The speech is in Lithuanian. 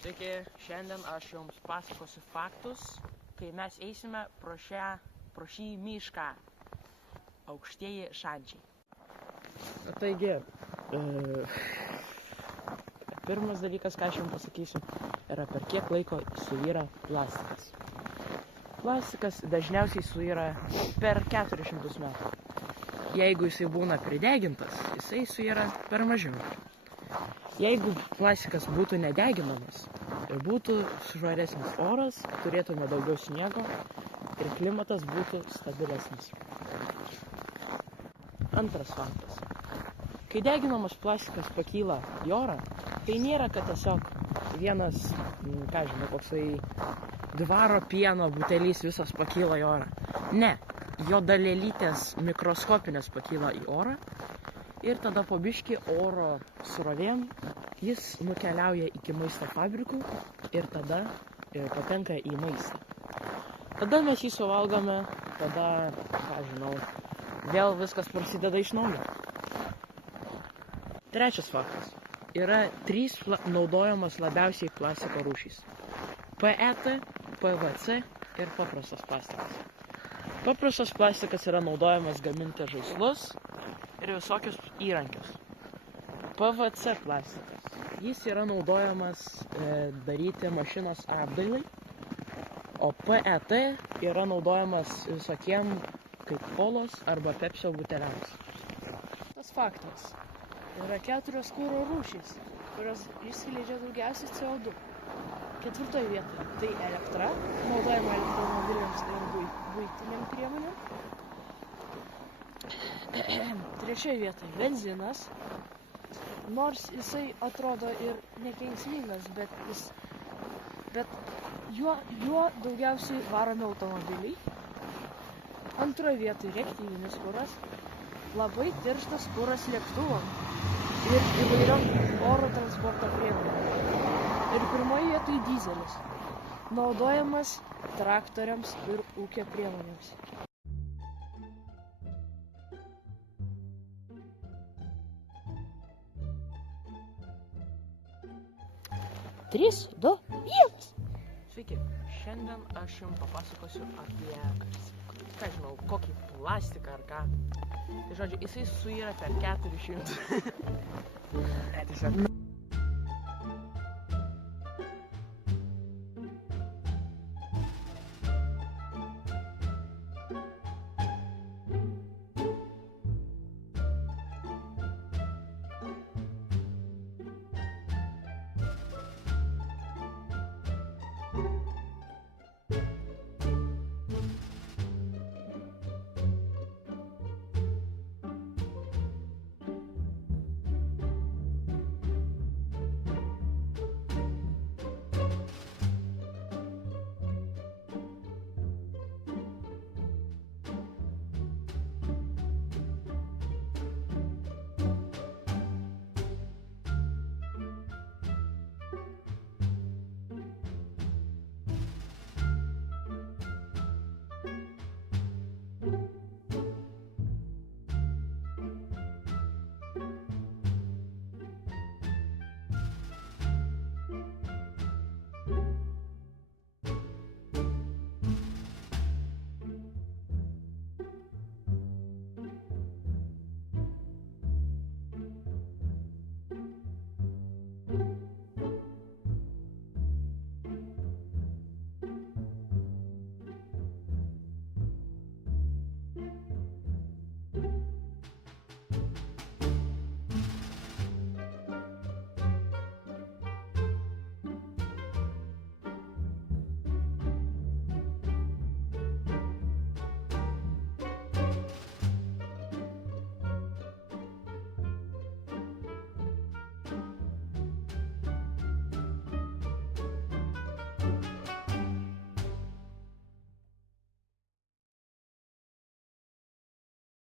Sveiki, šiandien aš jums pasakosiu faktus, kai mes eisime pro šį mišką, aukštieji šančiai. Taigi, pirmas dalykas, ką aš jums pasakysiu, yra per kiek laiko suyra plastikas. Plastikas dažniausiai suyra per 400 metų. Jeigu jisai būna pridegintas, jisai suyra per mažiau. Jeigu plastikas būtų nedeginamas ir būtų švaresnis oras, turėtume daugiau sniego ir klimatas būtų stabilesnis. Antras faktas. Kai deginamas plastikas pakyla į orą, tai nėra, kad tiesiog vienas, koksai dvaro pieno butelys visas pakyla į orą. Ne, jo dalelytės mikroskopinės pakyla į orą ir tada po biškį oro srovėm jis nukeliauja iki maisto fabrikų ir tada patenka į maistą. Tada mes jį suvalgome, tada, vėl viskas prasideda iš naujo. Trečias faktas. Yra 3 naudojamos labiausiai plastiko rūšys. PET, PVC ir paprastas plastikas. Paprastas plastikas yra naudojamas gaminti žaislus ir visokius įrankius. PVC plastikas. Jis yra naudojamas daryti mašinos apdailai, o PET yra naudojamas visokiem kaip kolos arba pepsio buteliams. Tas faktas. Yra 4 kuro rūšys, kurios išskleidžia daugiausiai CO2. 4 vietoje tai elektra, naudojama elektromobiliams ir buitiniam priemonėm. 3 vietoje benzinas, nors jisai atrodo ir nekenksmingas, bet juo daugiausiai varomi automobiliai. 2 vietoje reaktyvinis kuras, labai tirštas kuras lėktuvam ir įvairiom oro transporto priemonėm. Ir 1 vietoje dyzelis, naudojamas traktoriams ir ūkio priemonėms. 3, 2, 1. Sveiki, šiandien aš jums papasakosiu apie, kokį plastiką ar ką. Tai žodžiu, jisai suyra per 400. Tiesiog.